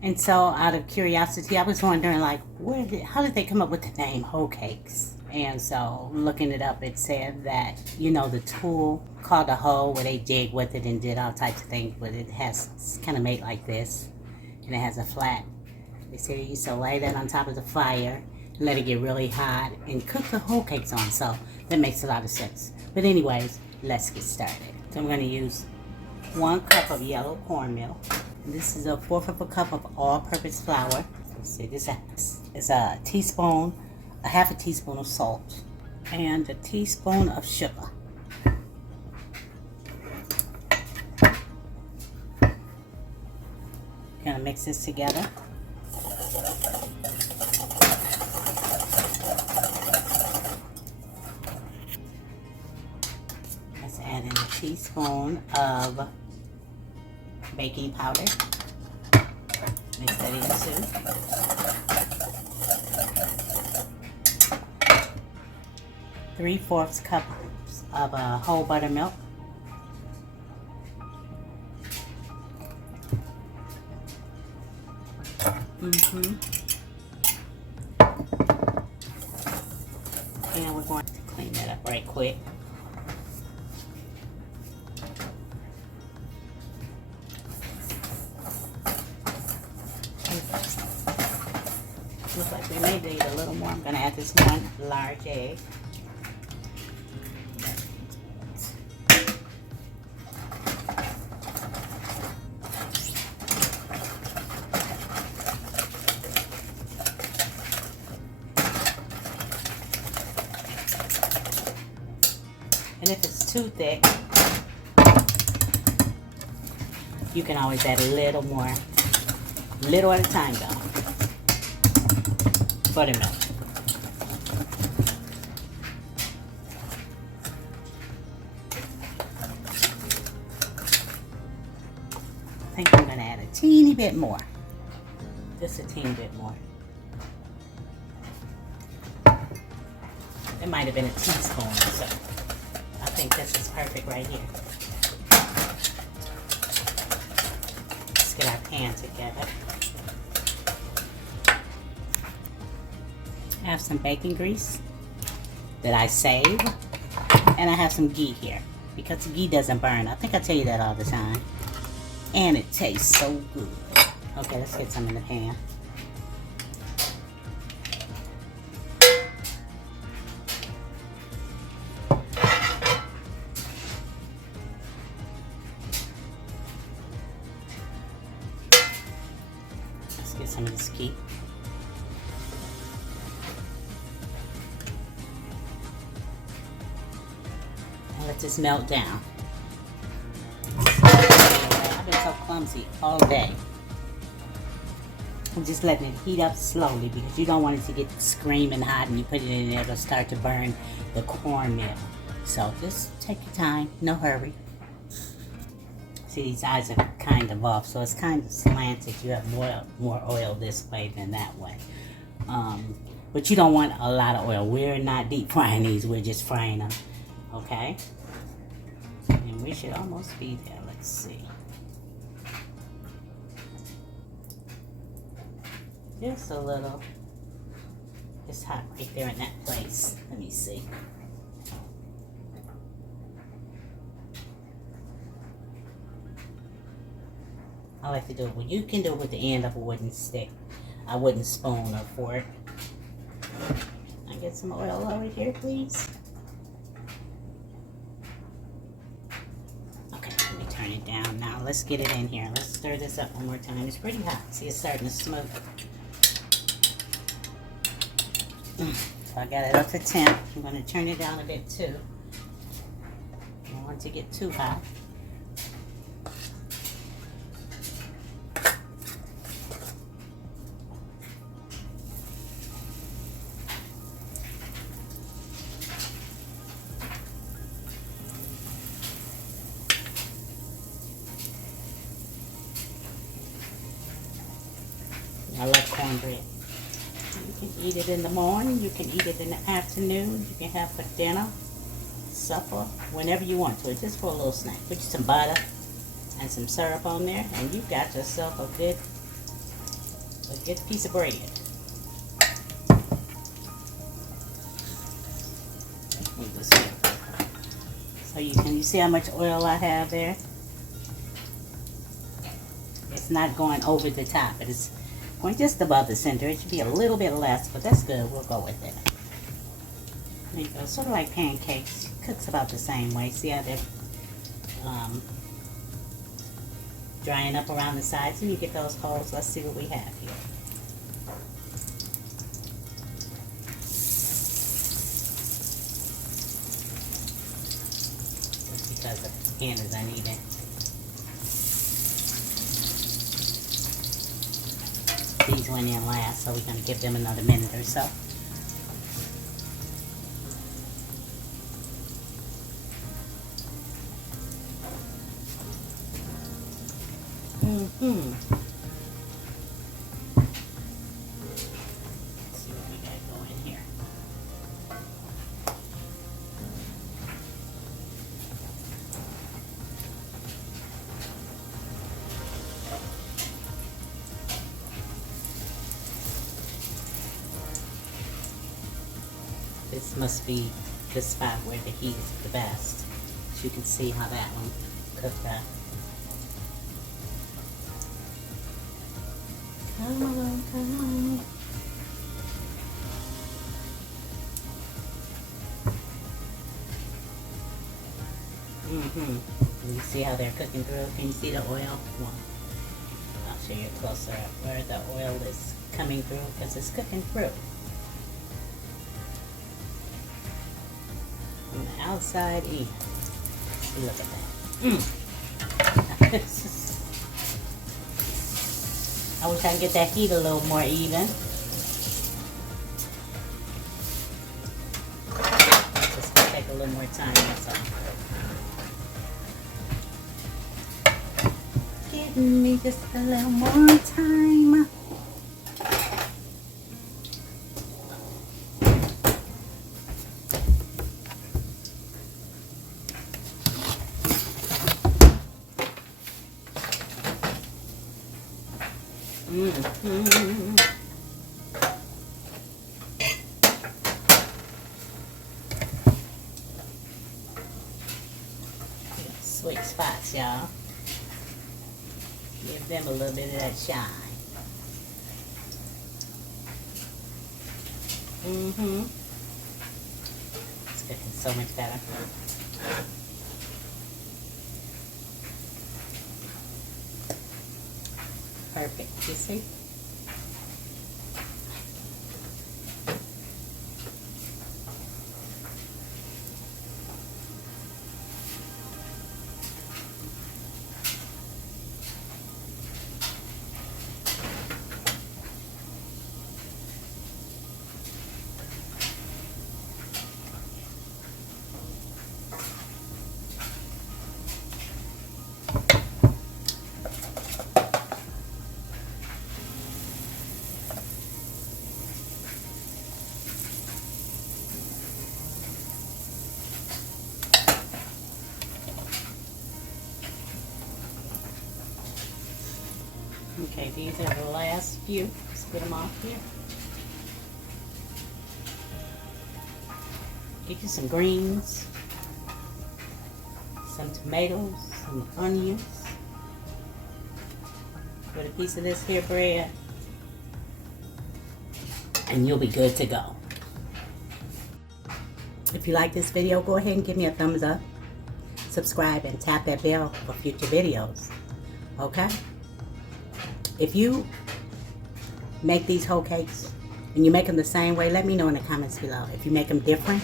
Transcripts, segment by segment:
And so, out of curiosity, I was wondering, like, how did they come up with the name hoe cakes? And so, looking it up, it said that, the tool called a hoe, where they dig with it and did all types of things, but it's kind of made like this, and it has a flat. They said you used to lay that on top of the fire, let it get really hot, and cook the hoe cakes on. So that makes a lot of sense. But anyways, let's get started. So I'm going to use 1 cup of yellow cornmeal. This is 1/4 of a cup of all-purpose flour. Let's see, this is a teaspoon, a half a teaspoon of salt, and a teaspoon of sugar. Gonna mix this together. Let's add in a teaspoon of baking powder. Mix that in too. 3/4 cups of whole buttermilk. And we're going to clean that up right quick. Looks like we may need a little more. I'm going to add this 1 large egg. And if it's too thick, you can always add a little more, little at a time though. Buttermilk. I think I'm going to add a teeny bit more. Just a teeny bit more. It might have been a teaspoon or so. I think this is perfect right here. Let's get our pan together. I have some bacon grease that I save, and I have some ghee here because the ghee doesn't burn. I think I tell you that all the time, and it tastes so good. Okay, let's get some in the pan. Let's get some of this ghee. Let this melt down. I've been so clumsy all day. I'm just letting it heat up slowly because you don't want it to get screaming hot and you put it in there, it'll start to burn the cornmeal. So just take your time, no hurry. See, these eyes are kind of off, so it's kind of slanted. You have more oil this way than that way. But you don't want a lot of oil. We're not deep frying these, we're just frying them. Okay? And we should almost be there. Let's see. Just a little. It's hot right there in that place. Let me see. I like to do it. Well, you can do it with the end of a wooden stick, a wooden spoon or fork. Can I get some oil over here, please? Turn it down. Now let's get it in here. Let's stir this up one more time. It's pretty hot. See, it's starting to smoke. So I got it up to temp. I'm going to turn it down a bit too. I don't want it to get too hot. I love cornbread. You can eat it in the morning, you can eat it in the afternoon, you can have for dinner. yourself for whenever you want to, just for a little snack. Put you some butter and some syrup on there, and you've got yourself a good piece of bread. Move this way. So you see how much oil I have there? It's not going over the top, but it's going just above the center. It should be a little bit less, but that's good. We'll go with it. There you go. Sort of like pancakes. Cooks about the same way. See how they're drying up around the sides, and you get those holes. Let's see what we have here. Just because the pan is uneven. These went in last, so we're going to give them another minute or so. Let's see what we got going here. This must be the spot where the heat is the best. So you can see how that one cooked up. Come on, come on. Can you see how they're cooking through? Can you see the oil? Well, I'll show you closer up where the oil is coming through because it's cooking through. On the outside in. Look at that. I wish I could get that heat a little more even. Just gonna take a little more time, that's all. Give me just a little more time. Sweet spots, y'all. Give them a little bit of that shine. It's cooking so much better. Perfect, you see? Okay, these are the last few. Split them off here. Get you some greens, some tomatoes, some onions. Put a piece of this here bread, and you'll be good to go. If you like this video, go ahead and give me a thumbs up. Subscribe and tap that bell for future videos. Okay? If you make these hoe cakes and you make them the same way, let me know in the comments below. If you make them different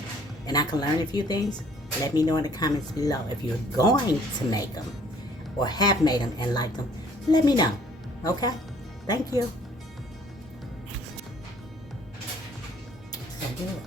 and I can learn a few things, let me know in the comments below. If you're going to make them or have made them and like them, let me know. Okay? Thank you. So good.